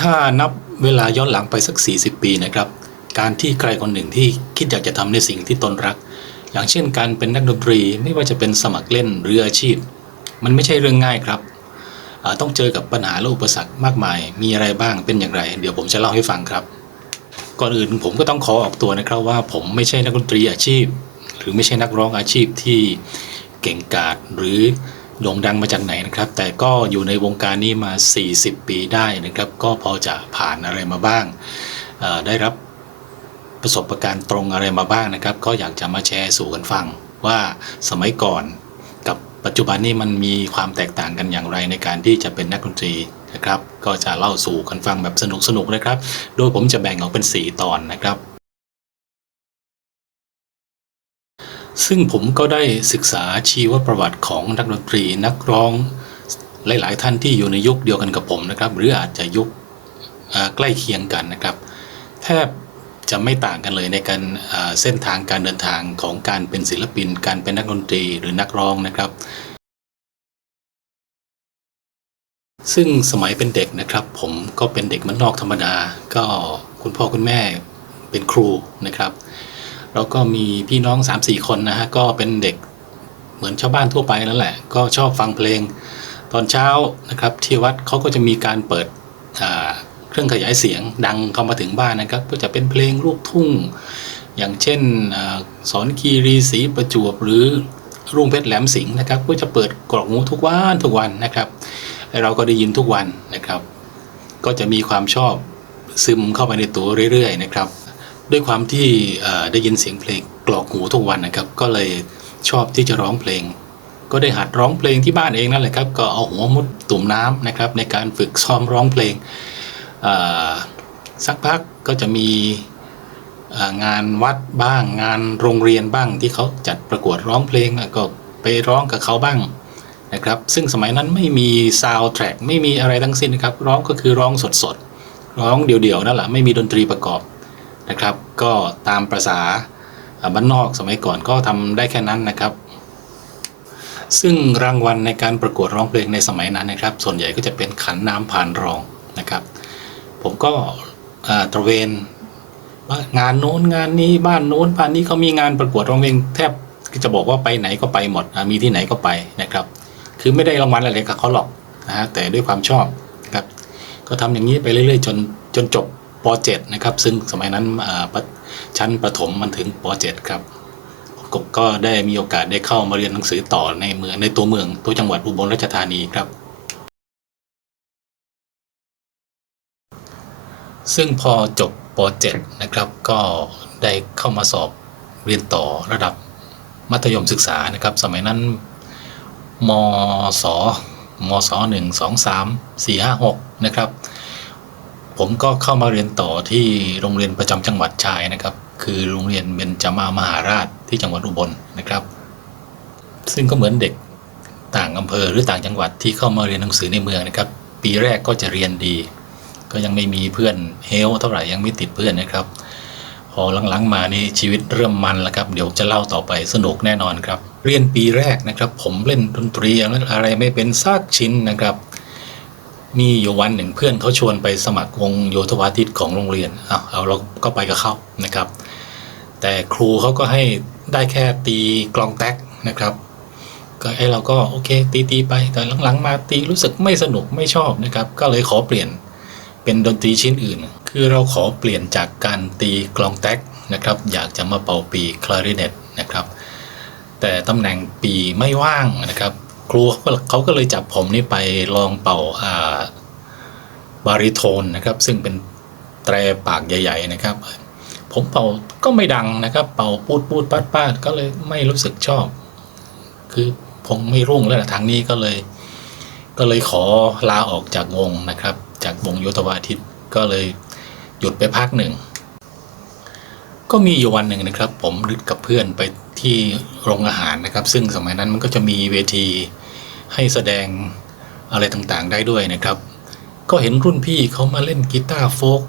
ถ้านับเวลาย้อนหลังไปสัก 40 ปีนะครับ การที่ใครคนหนึ่งที่คิดอยากจะทำในสิ่งที่ตนรัก อย่างเช่นการเป็นนักดนตรีไม่ว่าจะเป็นสมัครเล่นหรืออาชีพ มันไม่ใช่เรื่องง่ายครับต้องเจอกับปัญหาและอุปสรรคมากมาย มีอะไรบ้างเป็นอย่างไร เดี๋ยวผมจะเล่าให้ฟังครับ ก่อนอื่นผมก็ต้องขอออกตัวนะครับว่าผมไม่ใช่นักดนตรีอาชีพ หรือไม่ใช่นักร้องอาชีพที่เก่งกาจหรือ โด่งดังมาจากไหนนะครับ แต่ก็อยู่ในวงการนี้มา 40 ปีได้นะครับ ก็พอจะผ่านอะไรมาบ้าง ได้รับประสบการณ์ตรงอะไรมาบ้างนะครับ ก็อยากจะมาแชร์สู่กันฟังว่าสมัยก่อนกับปัจจุบันนี้มันมีความแตกต่างกันอย่างไรในการที่จะเป็นนักดนตรีนะครับ ก็จะเล่าสู่กันฟังแบบสนุกๆนะครับ โดยผมจะแบ่งออกเป็น 4 ตอนนะครับ ซึ่งผมก็ได้ศึกษาชีวประวัติของนักดนตรีนักร้องหลาย ๆ ท่านที่อยู่ในยุคเดียวกันกับผมนะครับ หรืออาจจะยุคใกล้เคียงกันนะครับ แทบจะไม่ต่างกันเลยในการเส้นทางการเดินทางของการเป็นศิลปิน การเป็นนักดนตรีหรือนักร้องนะครับ ซึ่งสมัยเป็นเด็กนะครับ ผมก็เป็นเด็กมันนอกธรรมดา ก็คุณพ่อคุณแม่เป็นครูนะครับ แล้วก็มีพี่น้อง 3-4 คนนะฮะก็เป็นเด็กเหมือนชาวบ้านทั่วไปนั่นแหละ ก็ชอบฟังเพลง ตอนเช้านะครับที่วัดเขาก็จะมีการเปิดเครื่องขยายเสียงดังเข้ามาถึงบ้านนะครับ ก็จะเป็นเพลงลูกทุ่ง อย่างเช่นอสอนคีรีศรีประจวบหรือรุ่งเพชรแหลมสิงห์นะครับ ก็จะเปิดกรอกหูทุกวันทุกวันนะครับและเราก็ได้ยินทุกวันนะครับ ก็จะมีความชอบซึมเข้าไปในตัวเรื่อยๆนะครับ ด้วยความที่ได้ยินเสียงเพลงกรอกหูทุกวันนะครับ ก็เลยชอบที่จะร้องเพลง ก็ได้หัดร้องเพลงที่บ้านเองนั่นแหละครับ ก็เอาหัวมุดตุ่มน้ำนะครับ ในการฝึกซ้อมร้องเพลงสักพักก็จะมีงานวัดบ้าง งานโรงเรียนบ้างที่เขาจัดประกวดร้องเพลงก็ไปร้องกับเขาบ้างนะครับ ซึ่งสมัยนั้นไม่มีซาวด์แทร็กไม่มีอะไรทั้งสิ้นนะครับ ร้องก็คือร้องสดๆ ร้องเดี่ยวๆนั่นแหละไม่มีดนตรีประกอบ นะครับ ก็ตามประษาบ้านนอกสมัยก่อนก็ทำได้แค่นั้นนะครับ ซึ่งรางวัลในการประกวดร้องเพลงในสมัยนั้นนะครับ ส่วนใหญ่ก็จะเป็นขันน้ำผ่านรองนะครับ ผมก็ตระเวนว่างานโน้นงานนี้บ้านโน้นบ้านนี้เขามีงานประกวดร้องเพลงแทบจะบอกว่าไปไหนก็ไปหมดมีที่ไหนก็ไปนะครับ คือไม่ได้รางวัลอะไรกับเขาหรอกนะฮะแต่ด้วยความชอบครับ ก็ทำอย่างนี้ไปเรื่อยๆ จนจนจบ ป .7 นะครับ ซึ่งสมัยนั้นชั้นประถมมันถึงป .7 ครับก็ก็ได้มีโอกาสได้เข้ามาเรียนหนังสือต่อในเมืองในตัวเมืองตัวจังหวัดอุบลราชธานีครับ ซึ่งพอจบป .7 นะครับ ก็ได้เข้ามาสอบเรียนต่อระดับมัธยมศึกษานะครับ สมัยนั้นมศมศหนึ่งสองสามสี่ห้าหกนะครับ ผมก็เข้ามาเรียนต่อที่โรงเรียนประจำจังหวัดชายนะครับ คือโรงเรียนเบญจมามหาราชที่จังหวัดอุบลนะครับ ซึ่งก็เหมือนเด็กต่างอำเภอหรือต่างจังหวัดที่เข้ามาเรียนหนังสือในเมืองนะครับ ปีแรกก็จะเรียนดี ก็ยังไม่มีเพื่อนเฮลเท่าไหร่ยังไม่ติดเพื่อนนะครับ พอหลังๆมานี่ชีวิตเริ่มมันแล้วครับ เดี๋ยวจะเล่าต่อไปสนุกแน่นอนครับ เรียนปีแรกนะครับ ผมเล่นดนตรีอะไรไม่เป็นซากชิ้นนะครับ มีอยู่วันหนึ่งเพื่อนเขาชวนไปสมัครวงโยธวาทิตของโรงเรียนเอาเอาเราก็ไปกับเขานะครับ แต่ครูเขาก็ให้ได้แค่ตีกลองแท็กนะครับก็ไอเราก็โอเค ตีตีไปแต่หลังๆ มาตีรู้สึกไม่สนุกไม่ชอบนะครับ ก็เลยขอเปลี่ยนเป็นดนตรีชิ้นอื่น คือเราขอเปลี่ยนจากการตีกลองแท็กนะครับ อยากจะมาเป่าปีคลาริเนตนะครับ แต่ตำแหน่งปีไม่ว่างนะครับ ครูเขาเขาก็เลยจับผมนี่ไปลองเป่าอ่าบาริโทนนะครับ ซึ่งเป็นแตรปากใหญ่ ๆ นะครับ ผมเป่าก็ไม่ดังนะครับ เป่าปูดปูดปาดปาดก็เลยไม่รู้สึกชอบ คือผมไม่รุ่งแล้วล่ะทางนี้ก็เลย ก็เลยขอลาออกจากวงนะครับ จากวงโยธวาทิตก็เลยหยุดไปพักหนึ่ง ก็มีอยู่วันหนึ่งนะครับ ผมกับเพื่อนไปที่โรงอาหารนะครับ ซึ่งสมัยนั้นมันก็จะมีเวที ให้แสดงอะไรต่างๆได้ด้วยนะครับ ก็เห็นรุ่นพี่เขามาเล่นกีตาร์โฟก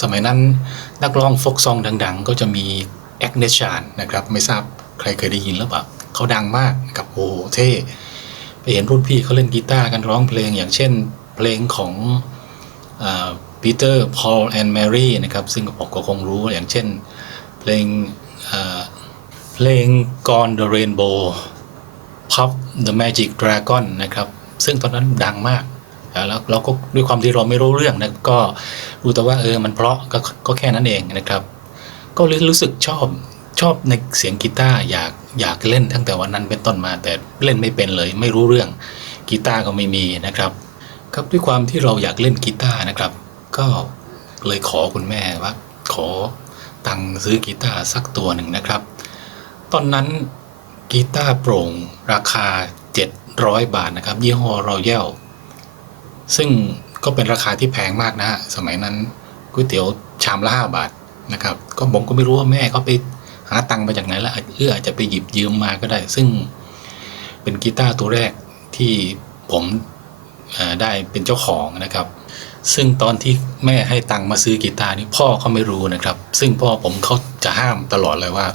สมัยนั้นนักร้องโฟกซองดัง ๆ ก็จะมีแอกเนชานนะครับ ไม่ทราบใครเคยได้ยินหรือเปล่าเขาดังมากนะครับโอ้เท่ไปเห็นรุ่นพี่เขาเล่นกีตาร์กันร้องเพลงอย่างเช่นเพลงของปีเตอร์พอลแอนด์แมรี่นะครับ ซึ่งผมก็คงรู้อย่างเช่น เพลงเอ่อเพลง Gone the Rainbow Pop the Magic Dragon นะครับ ซึ่งตอนนั้นดังมาก แล้วเราก็ด้วยความที่เราไม่รู้เรื่องนะก็รู้แต่ว่าเออมันเพราะก็ก็แค่นั้นเองนะครับ ก็รู้สึกชอบชอบในเสียงกีตาร์อยากอยากเล่นตั้งแต่วันนั้นเป็นต้นมา แต่เล่นไม่เป็นเลย ไม่รู้เรื่องกีตาร์ก็ไม่มีนะครับ ครับด้วยความที่เราอยากเล่นกีตาร์นะครับ ก็เลยขอคุณแม่ว่าขอตังค์ซื้อกีตาร์สักตัวหนึ่งนะครับ ตอนนั้น กีตาร์โปร่งราคา 700 บาทนะครับ ยี่ห้อรอยัลซึ่งก็เป็นราคาที่แพงมากนะฮะสมัยนั้นก๋วยเตี๋ยวชามละ5บาทนะครับ ก็ผมก็ไม่รู้ว่าแม่เขาไปหาตังค์มาจากไหนแล้วเอื้ออาจจะไปหยิบยืมมาก็ได้ ซึ่งเป็นกีตาร์ตัวแรกที่ผมได้เป็นเจ้าของนะครับ ซึ่งตอนที่แม่ให้ตังค์มาซื้อกีตาร์นี่พ่อเขาไม่รู้นะครับ ซึ่งพ่อผมเขาจะห้ามตลอดเลยว่า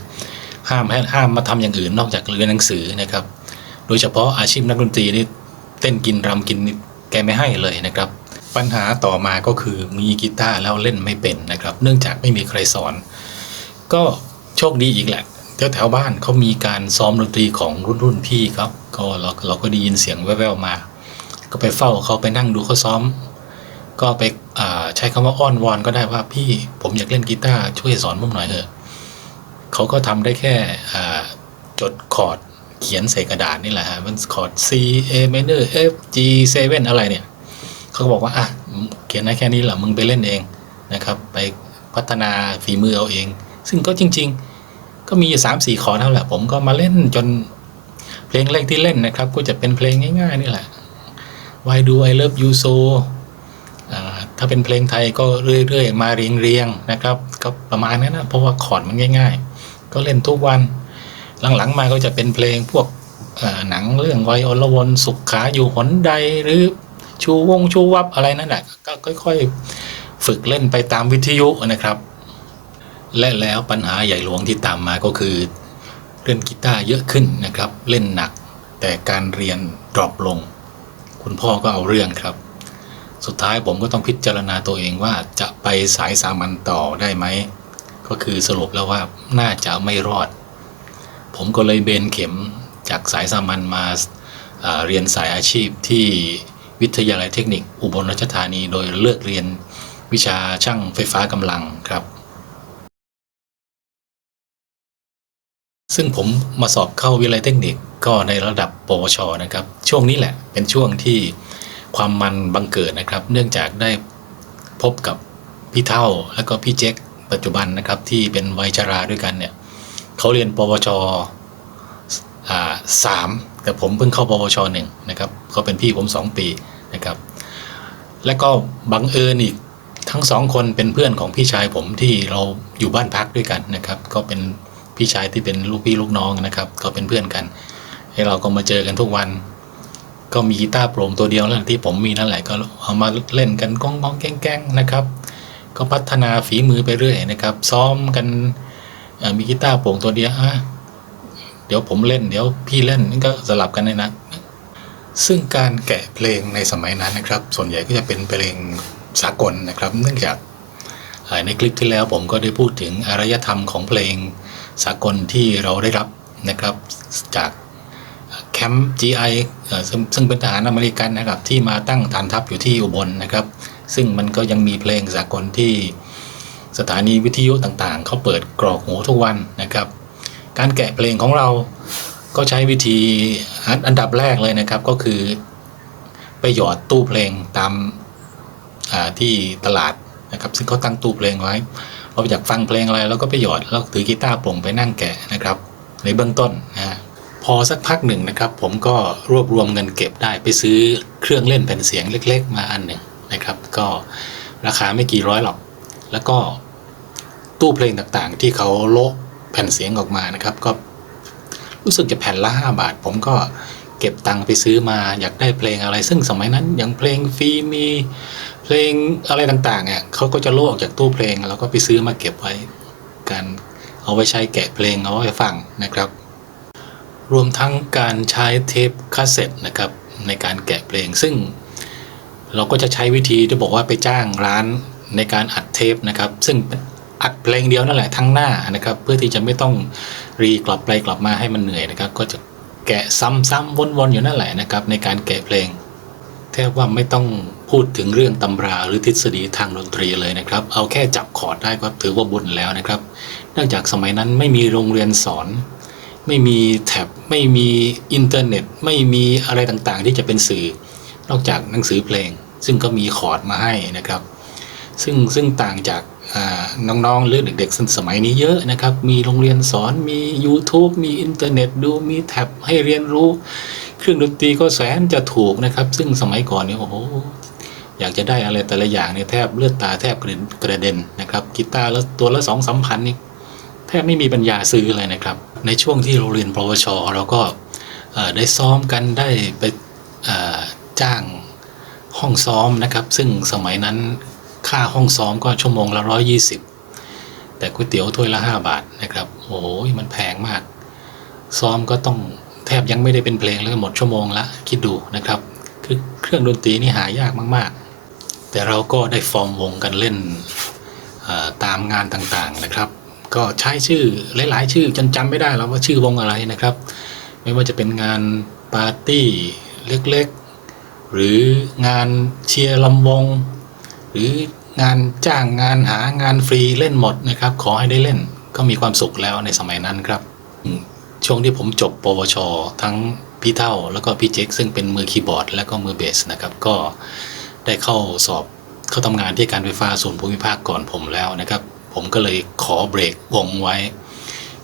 ห้ามให้ห้ามมาทำอย่างอื่นนอกจากเรียนหนังสือนะครับ โดยเฉพาะอาชีพนักดนตรีนี่เต้นกินรำกินนี่แกไม่ให้เลยนะครับ ปัญหาต่อมาก็คือมีกีตาร์แล้วเล่นไม่เป็นนะครับ เนื่องจากไม่มีใครสอน ก็โชคดีอีกแหละแถวแถวบ้านเขามีการซ้อมดนตรีของรุ่นรุ่นพี่ครับก็เราเราก็ได้ยินเสียงแว่วๆมา ก็ไปเฝ้าเขาไปนั่งดูเขาซ้อม ก็ไปใช้คำว่าอ้อนวอนก็ได้ว่าพี่ผมอยากเล่นกีตาร์ช่วยสอนผมหน่อยเถอะ เขาก็ทำได้แค่จดคอร์ดเขียนใส่กระดาษนี่แหละฮะมันคอร์ด C A minor F G 7อะไรเนี่ยเขาก็บอกว่าอะเขียนได้แค่นี้แหละมึงไปเล่นเองนะครับไปพัฒนาฝีมือเอาเอง ซึ่งก็จริง ๆ ก็มีอยู่สามสี่คอร์ดเท่านั้นแหละผมก็มาเล่นจนเพลงแรกที่เล่นนะครับ ก็จะเป็นเพลงง่ายๆนี่แหละ Why do I love you so อ่าถ้าเป็นเพลงไทยก็เรื่อยๆ มาเรียงๆนะครับ ก็ประมาณนั้นนะเพราะว่าคอร์ดมันง่าย ๆ ก็เล่นทุกวัน หลังๆมาก็จะเป็นเพลงพวกหนังเรื่องไวอลวนสุขขาอยู่หนใดหรือชูวงชูวับอะไรนั่นแหละก็ค่อยๆฝึกเล่นไปตามวิทยุนะครับ และแล้วปัญหาใหญ่หลวงที่ตามมาก็คือ เล่นกีตาร์เยอะขึ้นนะครับ เล่นหนักแต่การเรียนดรอปลง คุณพ่อก็เอาเรื่องครับ สุดท้ายผมก็ต้องพิจารณาตัวเองว่าจะไปสายสามัญต่อได้ไหม ก็คือสรุปแล้วว่าน่าจะไม่รอด ผมก็เลยเบนเข็มจากสายสามัญมาาเรียนสายอาชีพที่วิทยาลัยเทคนิคอุบลราชธานีโดยเลือกเรียนวิชาช่างไฟฟ้ากำลังครับ ซึ่งผมมาสอบเข้าวิทยาลัยเทคนิคก็ในระดับปวชนะครับ ช่วงนี้แหละเป็นช่วงที่ความมันบังเกิดนะครับ เนื่องจากได้พบกับพี่เท่าแล้วก็พี่เจ๊ก ปัจจุบันนะครับที่เป็นวัยชราด้วยกันเนี่ยเขาเรียนปวชสามแต่ผมเพิ่งเข้าปวชหนึ่งนะครับเขาเป็นพี่ผมสองปีนะครับ และก็บังเอิญอีกทั้งสองคนเป็นเพื่อนของพี่ชายผมที่เราอยู่บ้านพักด้วยกันนะครับ ก็เป็นพี่ชายที่เป็นลูกพี่ลูกน้องนะครับก็เป็นเพื่อนกันให้เราก็มาเจอกันทุกวัน ก็มีกีตาร์โปร่งตัวเดียวแหละที่ผมมีนั่นแหละก็เอามาเล่นกันก้องก้องแก้งแก้งนะครับ ก็พัฒนาฝีมือไปเรื่อยนะครับ ซ้อมกันมีกีตาร์โปร่งตัวเดียวอะเดี๋ยวผมเล่น เดี๋ยวพี่เล่นนี่ก็สลับกันในนะซึ่งการแกะเพลงในสมัยนั้นนะครับ ส่วนใหญ่ก็จะเป็นเพลงสากลนะครับ เนื่องจากในคลิปที่แล้วผมก็ได้พูดถึงอารยธรรมของเพลงสากลที่เราได้รับนะครับจากแคมป์ GI เอ่อซึ่งซึ่งเป็นทหารอเมริกันนะครับที่มาตั้งฐานทัพอยู่ที่อุบลนะครับ ซึ่งมันก็ยังมีเพลงสากลที่สถานีวิทยุต่างๆ เขาเปิดกรอกหูทุกวันนะครับ การแกะเพลงของเราก็ใช้วิธีอันดับแรกเลยนะครับก็คือ ไปหยอดตู้เพลงตามที่ตลาดนะครับ ซึ่งเขาตั้งตู้เพลงไว้เราอยากฟังเพลงอะไรเราก็ไปหยอดแล้วถือกีตาร์โปร่งไปนั่งแกะนะครับ ในเบื้องต้นนะพอสักพักหนึ่งนะครับ ผมก็รวบรวมเงินเก็บได้ไปซื้อเครื่องเล่นแผ่นเสียงเล็ก ๆ มาอันหนึ่งนะครับ ก็ราคาไม่กี่ร้อยหรอก แล้วก็ตู้เพลงต่างๆ ที่เขาโละแผ่นเสียงออกมานะครับ ก็รู้สึกจะแผ่นละห้าบาท ผมก็เก็บตังค์ไปซื้อมาอยากได้เพลงอะไร ซึ่งสมัยนั้นอย่างเพลงฟรีมีเพลงอะไรต่างๆอะเขาก็จะโลออกจากตู้เพลงแล้วก็ไปซื้อมาเก็บไว้การเอาไว้ใช้แกะเพลงเอาไว้ฟังนะครับ รวมทั้งการใช้เทปคาสเซ็ตนะครับในการแกะเพลงซึ่ง เราก็จะใช้วิธีที่บอกว่าไปจ้างร้านในการอัดเทปนะครับ ซึ่งอัดเพลงเดียวนั่นแหละทั้งหน้านะครับ เพื่อที่จะไม่ต้องรีกลับไปกลับมาให้มันเหนื่อยนะครับ ก็จะแกะซ้ำๆวนๆอยู่นั่นแหละนะครับ ในการแกะเพลงแทบว่าไม่ต้องพูดถึงเรื่องตำราหรือทฤษฎีทางดนตรีเลยนะครับ เอาแค่จับคอร์ดได้ก็ถือว่าบุญแล้วนะครับ เนื่องจากสมัยนั้นไม่มีโรงเรียนสอน ไม่มีแท็บไม่มีอินเทอร์เน็ต ไม่มีอะไรต่างๆ ที่จะเป็นสื่อ นอกจากหนังสือเพลง ซึ่งก็มีคอร์ดมาให้นะครับ ซึ่งซึ่งต่างจากน้องๆหรือเด็กๆ สมัยนี้เยอะนะครับ มีโรงเรียนสอนมี YouTube มีอินเทอร์เน็ตดูมีแท็บให้เรียนรู้ เครื่องดนตรีก็แสนจะถูกนะครับ ซึ่งสมัยก่อนเนี่ยโอ้โหอยากจะได้อะไรแต่ละอย่างเนี่ยแทบเลือดตาแทบกระเด็นกระเด็นนะครับกีตาร์แล้วตัวละสองสามพันนี่แทบไม่มีปัญญาซื้อเลยนะครับ ในช่วงที่เราเรียนปวช เราก็ได้ซ้อมกันได้ไปเจ้างห้องซ้อมนะครับ ซึ่งสมัยนั้นค่าห้องซ้อมก็ชั่วโมงละร้อยี่สิบแต่ก๋วยเตี๋ยวถ้วยละห้าบาทนะครับโอ้ยมันแพงมาก ซ้อมก็ต้องแทบยังไม่ได้เป็นเพลงแล้วก็หมดชั่วโมงละคิดดูนะครับ คือเครื่องดนตรีนี่หายากมากๆ แต่เราก็ได้ฟอร์มวงกันเล่นตามงานต่างๆนะครับ ก็ใช้ชื่อหลายๆ ชื่อจนจำไม่ได้แล้วว่าชื่อวงอะไรนะครับ ไม่ว่าจะเป็นงานปาร์ตี้เล็กๆ หรืองานเชียร์ลำวง หรืองานจ้างงานหางานฟรีเล่นหมดนะครับ ขอให้ได้เล่นก็มีความสุขแล้วในสมัยนั้นครับ ช่วงที่ผมจบปวช ทั้งพี่เท่าแล้วก็พี่เจ๊กซึ่งเป็นมือคีย์บอร์ด แล้วก็มือเบสนะครับ ก็ได้เข้าสอบเข้าทำงานที่การไฟฟ้าส่วนภูมิภาคก่อนผมแล้วนะครับ ผมก็เลยขอเบรกวงไว้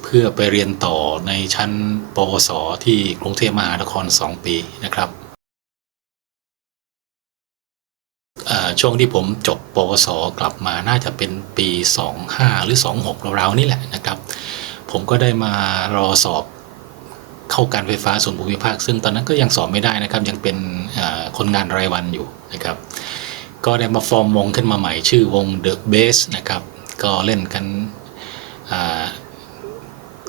เพื่อไปเรียนต่อในชั้นปวสที่กรุงเทพมหานคร 2 ปีนะครับ ช่วงที่ผมจบปวสกลับมาน่าจะเป็นปี 25 หรือ 26ราวๆนี่แหละนะครับ ผมก็ได้มารอสอบเข้าการไฟฟ้าส่วนภูมิภาค ซึ่งตอนนั้นก็ยังสอบไม่ได้นะครับ ยังเป็นคนงานรายวันอยู่นะครับ ก็ได้มาฟอร์มวงขึ้นมาใหม่ชื่อวง The Bass นะครับ ก็เล่นกัน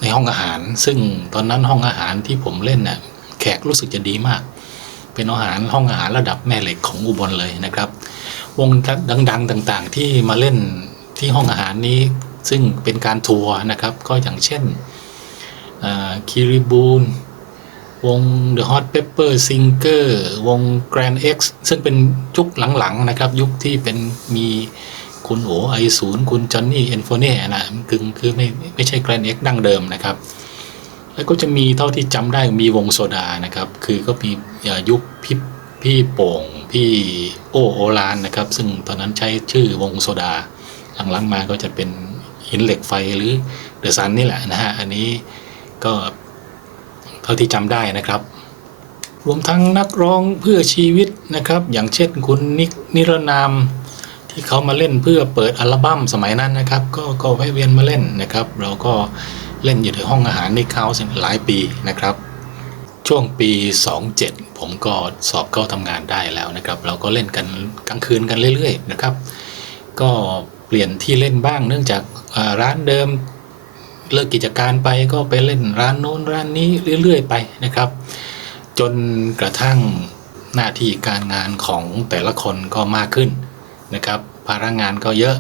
ในห้องอาหาร ซึ่งตอนนั้นห้องอาหารที่ผมเล่นน่ะแขกรู้สึกจะดีมาก เป็นอาหารห้องอาหารระดับแม่เหล็กของอุบลเลยนะครับ วงดัง ๆต่างๆ ที่มาเล่นที่ห้องอาหารนี้ซึ่งเป็นการทัวร์นะครับ ก็อย่างเช่นคิริบูนวง The Hot Pepper Singer วง Grand X ซึ่งเป็นยุคหลังๆนะครับ ยุคที่เป็นมีคุณโอไอศูนย์คุณจอห์นนี่เอนโฟเน่นะคือคือไม่ไม่ใช่ Grand X ดั้งเดิมนะครับ แล้วก็จะมีเท่าที่จำได้มีวงโซดานะครับ คือก็มียุคพี่พี่โป่งพี่โอโอลานนะครับ ซึ่งตอนนั้นใช้ชื่อวงโซดา หลังๆมาก็จะเป็นหินเหล็กไฟหรือเดอะซันนี่แหละนะฮะ อันนี้ก็เท่าที่จำได้นะครับ รวมทั้งนักร้องเพื่อชีวิตนะครับ อย่างเช่นคุณนิกนิรนาม ที่เขามาเล่นเพื่อเปิดอัลบั้มสมัยนั้นนะครับ ก็ก็แวะเวียนมาเล่นนะครับ เราก็ เล่นอยู่ในห้องอาหารในเขาหลายปีนะครับ ช่วงปี 27 ผมก็สอบเข้าทำงานได้แล้วนะครับ เราก็เล่นกันกลางคืนกันเรื่อยๆนะครับ ก็เปลี่ยนที่เล่นบ้างเนื่องจากร้านเดิมเลิกกิจการไปก็ไปเล่นร้านโน้นร้านนี้เรื่อย ๆ ไปนะครับ จนกระทั่งหน้าที่การงานของแต่ละคนก็มากขึ้นนะครับ ภาระงานก็เยอะ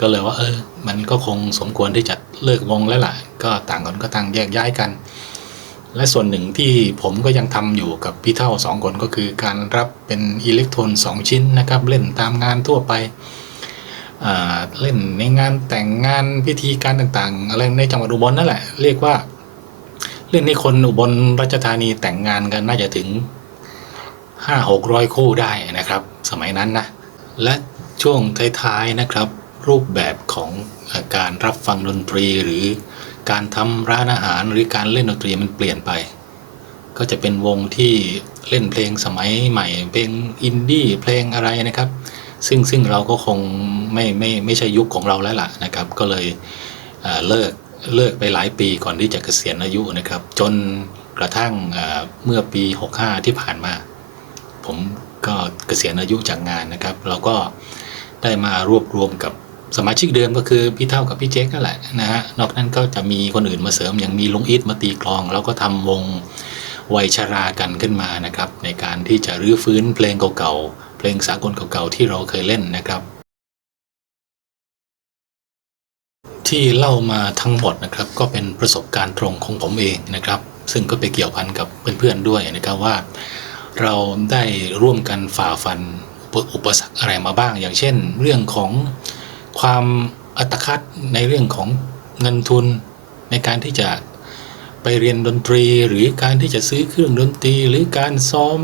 ก็เลยว่าเออ มันก็คงสมควรที่จะเลิกวงแล้วล่ะ ก็ต่างคนก็ต่างแยกย้ายกัน และส่วนหนึ่งที่ผมก็ยังทำอยู่กับพี่เท่าสองคนก็คือการรับเป็นอิเล็กโทรนสองชิ้นนะครับ เล่นตามงานทั่วไปเล่นในงานแต่งงานพิธีการต่างๆ อะไรในจังหวัดอุบลนั่นแหละ เรียกว่า เล่นให้คนอุบลราชธานีแต่งงานกันน่าจะถึงห้าหกร้อยคู่ได้นะครับ สมัยนั้นนะ และช่วงท้ายๆนะครับ รูปแบบของการรับฟังดนตรีหรือการทำร้านอาหารหรือการเล่นดนตรีมันเปลี่ยนไป ก็จะเป็นวงที่เล่นเพลงสมัยใหม่เพลงอินดี้เพลงอะไรนะครับ ซึ่งซึ่งเราก็คงไม่ไม่ไม่ใช่ยุคของเราแล้วล่ะนะครับ ก็เลยเลิกเลิกไปหลายปีก่อนที่จะเกษียณอายุนะครับ จนกระทั่งเอ่อเมื่อปี 65 ที่ผ่านมา ผมก็เกษียณอายุจากงานนะครับ เราก็ได้มารวบรวมกับ สมาชิกเดิมก็คือพี่เท่ากับพี่เจ๊กนั่นแหละนะฮะนอกนั้นก็จะมีคนอื่นมาเสริมอย่างมีลุงอิทมาตีกลอง แล้วก็ทำวงวัยชรากันขึ้นมานะครับ ในการที่จะรื้อฟื้นเพลงเก่าๆเพลงสากลเก่าๆที่เราเคยเล่นนะครับ ที่เล่ามาทั้งหมดนะครับก็เป็นประสบการณ์ตรงของผมเองนะครับ ซึ่งก็ไปเกี่ยวพันกับเพื่อนๆด้วยนะครับว่า เราได้ร่วมกันฝ่าฟันอุปสรรคอะไรมาบ้าง อย่างเช่น เรื่องของ ความอัตคัดในเรื่องของเงินทุนในการที่จะไปเรียนดนตรีหรือการที่จะซื้อเครื่องดนตรี หรือการซ้อม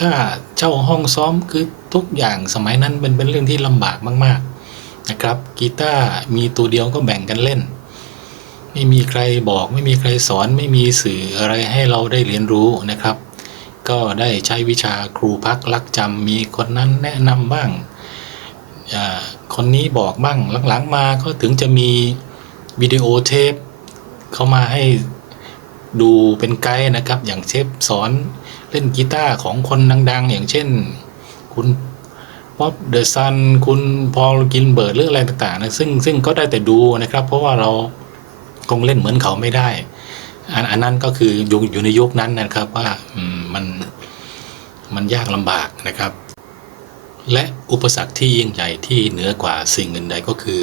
ค่าเช่าห้องซ้อมคือทุกอย่างสมัยนั้นเป็นเป็นเรื่องที่ลำบากมาก ๆนะครับกีตาร์มีตัวเดียวก็แบ่งกันเล่น ไม่มีใครบอกไม่มีใครสอนไม่มีสื่ออะไรให้เราได้เรียนรู้นะครับ ก็ได้ใช้วิชาครูพักลักจำมีคนนั้นแนะนำบ้างอ่า คนนี้บอกบ้างหลังๆมาก็ถึงจะมีวิดีโอเทปเข้ามาให้ดูเป็นไกด์นะครับ อย่างเชฟสอนเล่นกีตาร์ของคนดัง ๆ อย่างเช่น คุณป๊อปเดอะซันคุณพอลกินเบิร์ดหรืออะไรต่างๆนะซึ่งซึ่งก็ได้แต่ดูนะครับ เพราะว่าเราคงเล่นเหมือนเขาไม่ได้ อันอันนั้นก็คืออยู่อยู่ในยุคนั้นนะครับว่ามมันมันยากลำบากนะครับ และอุปสรรคที่ยิ่งใหญ่ที่เหนือกว่าสิ่งอื่นใดก็คือ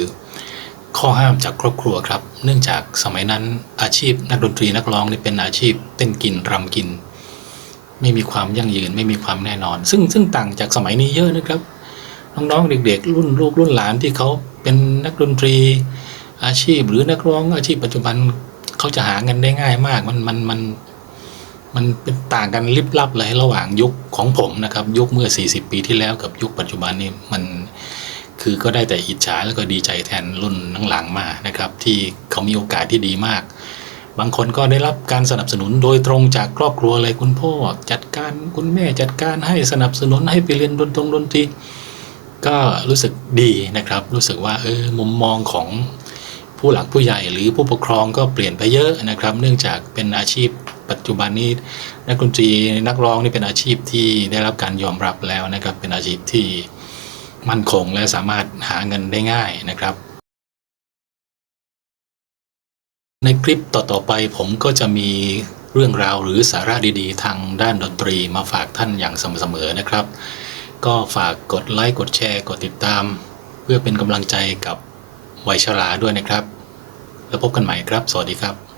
ข้อห้ามจากครอบครัวครับ เนื่องจากสมัยนั้นอาชีพนักดนตรีนักร้องนี่เป็นอาชีพเต้นกินรำกิน ไม่มีความยั่งยืนไม่มีความแน่นอน ซึ่งซึ่งต่างจากสมัยนี้เยอะนะครับน้องๆเด็ก ๆ รุ่นลูกรุ่นหลานที่เขาเป็นนักดนตรี อาชีพหรือนักร้องอาชีพปัจจุบันเขาจะหาเงินได้ง่ายมากมันมันมัน มันเป็นต่างกันลิบลับเลยระหว่างยุคของผมนะครับ ยุคเมื่อ 40 ปีที่แล้วกับยุคปัจจุบันนี่มันคือก็ได้แต่อิจฉาแล้วก็ดีใจแทนรุ่นหลังๆมานะครับ ที่เขามีโอกาสที่ดีมาก บางคนก็ได้รับการสนับสนุนโดยตรงจากครอบครัวเลยคุณพ่อจัดการคุณแม่จัดการให้สนับสนุนให้ไปเรียนดนตรงดนตรีก็รู้สึกดีนะครับ รู้สึกว่าเออมุมมองของผู้หลักผู้ใหญ่หรือผู้ปกครองก็เปลี่ยนไปเยอะนะครับ เนื่องจากเป็นอาชีพ ปัจจุบันนี้นักดนตรีนักร้องนี่เป็นอาชีพที่ได้รับการยอมรับแล้วนะครับ เป็นอาชีพที่มั่นคงและสามารถหาเงินได้ง่ายนะครับ ในคลิปต่อๆไปผมก็จะมีเรื่องราวหรือสาระดีๆ ทางด้านดนตรีมาฝากท่านอย่างเสมอๆนะครับ ก็ฝากกดไลค์กดแชร์กดติดตาม เพื่อเป็นกำลังใจกับวัยชราด้วยนะครับ แล้วพบกันใหม่ครับ สวัสดีครับ